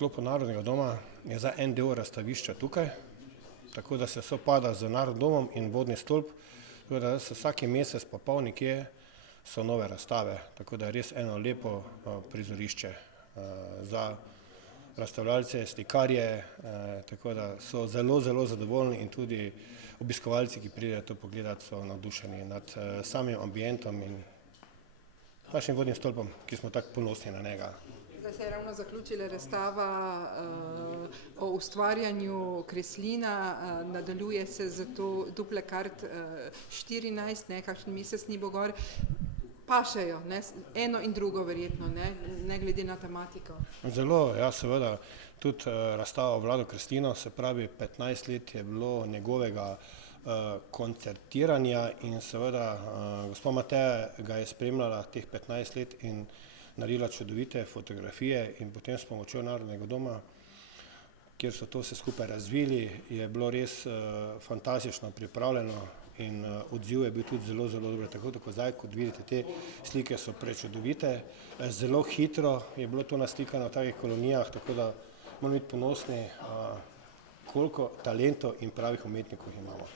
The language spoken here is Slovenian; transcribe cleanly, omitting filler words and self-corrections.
sklopu Narodnega doma je za en del razstavišča tukaj, tako da se sopada z Narodnim domom in vodni stolp, tako da se vsaki mesec pa pol nekje so nove razstave, tako da je res eno lepo prizorišče za razstavljalce, slikarje, tako da so zelo, zelo zadovoljni in tudi obiskovalci, ki pridejo to pogledati, so navdušeni nad samim ambientom in našim vodnim stolpom, ki smo tako ponosni na njega. Zdaj se je ravno zaključila razstava o ustvarjanju kreslina, nadaljuje se za to Duple kart 14, kakšen mesec ni bo gor. Pašejo, eno in drugo verjetno, ne glede na tematiko. Zelo, ja, seveda, tudi razstava Vlado Kreslino, se pravi 15 let je bilo njegovega koncertiranja in seveda gospa Mateja ga je spremljala teh 15 let in naredila čudovite fotografije in potem s pomočjo Narodnega doma, kjer so to vse skupaj razvili, je bilo res fantastično pripravljeno in odziv je bil tudi zelo, zelo dober. Tako da zdaj, kot vidite, te slike so prečudovite, zelo hitro je bilo to naslikano v takih kolonijah, tako da moramo biti ponosni, koliko talentov in pravih umetnikov imamo.